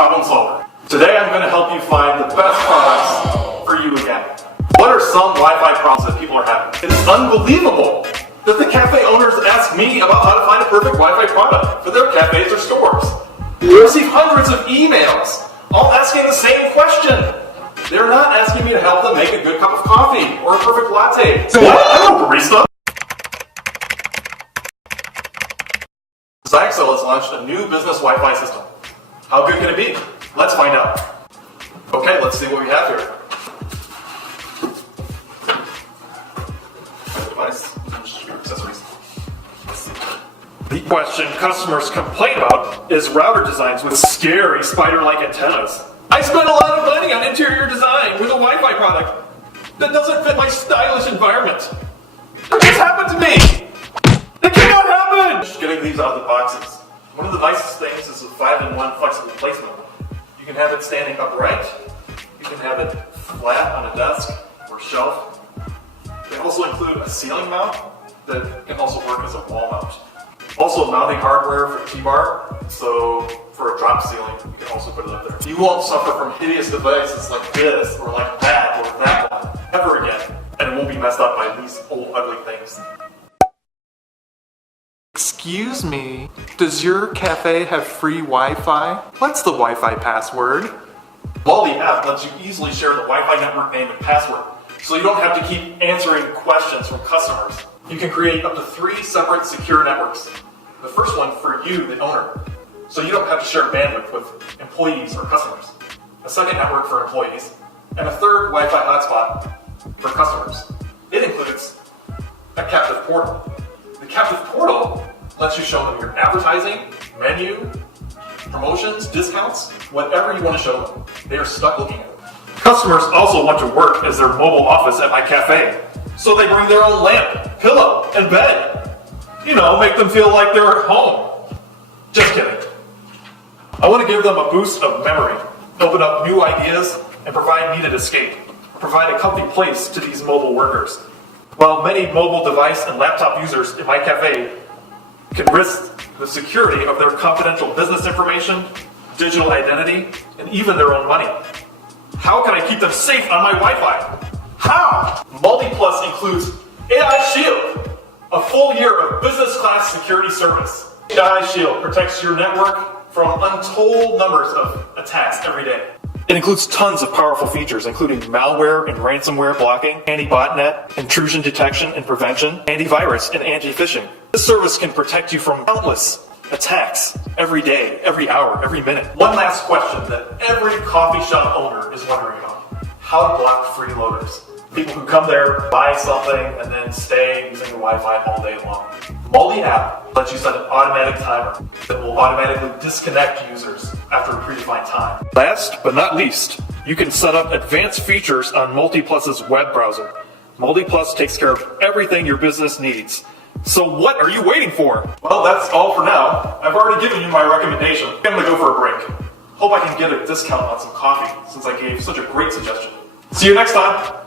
problem solver. Today I'm going to help you find the best products for you again. What are some Wi-Fi problems that people are having? It is unbelievable that the cafe owners ask me about how to find a perfect Wi-Fi product for their cafes or stores. I receive hundreds of emails all asking the same question. They're not asking me to help them make a good cup of coffee or a perfect latte. What? I'm no barista. Zyxel has launched a new business Wi-Fi system. How good can it be? Let's find out. Okay, let's see what we have here. My device, accessories. The question customers complain about is router designs with scary spider-like antennas. I spent a lot of money on interior design with a Wi-Fi product that doesn't fit my stylish environment. What just happened to me? It cannot happen! Just getting these out of the boxes. One of the nicest things is a 5-in-1 flexible placement. You can have it standing upright. You can have it flat on a desk or shelf. They also include a ceiling mount that can also work as a wall mount. Also mounting hardware for T-bar, so for a drop ceiling, you can also put it up there. You won't suffer from hideous devices like this, or like that, or that one, ever again. And it won't be messed up by these old ugly things. Excuse me, does your cafe have free Wi-Fi? What's the Wi-Fi password? Multy app lets you easily share the Wi-Fi network name and password, so you don't have to keep answering questions from customers. You can create up to 3 separate secure networks. The first one for you, the owner, so you don't have to share bandwidth with employees or customers. A second network for employees, and a third Wi-Fi hotspot for customers. It includes a captive portal. The captive portal lets you show them your advertising, menu, promotions, discounts, whatever you want to show them. They are stuck looking at it. Customers also want to work as their mobile office at my cafe, so they bring their own lamp, pillow, and bed. You know, make them feel like they're at home. Just kidding. I want to give them a boost of memory, open up new ideas, and provide needed escape. Provide a comfy place to these mobile workers. While many mobile device and laptop users in my cafe can risk the security of their confidential business information, digital identity, and even their own money. How can I keep them safe on my Wi-Fi? How? Multy Plus includes AI Shield, a full year of business class security service. AI Shield protects your network from untold numbers of attacks every day. It includes tons of powerful features, including malware and ransomware blocking, anti-botnet, intrusion detection and prevention, antivirus, and anti-phishing. This service can protect you from countless attacks every day, every hour, every minute. One last question that every coffee shop owner is wondering about. How to block freeloaders. People who come there, buy something, and then stay using the Wi-Fi all day long. Multy app lets you set an automatic timer that will automatically disconnect users after a predefined time. Last but not least, you can set up advanced features on Multy Plus's web browser. Multy Plus takes care of everything your business needs. So what are you waiting for? Well, that's all for now. I've already given you my recommendation. I'm gonna go for a break. Hope I can get a discount on some coffee since I gave such a great suggestion. See you next time.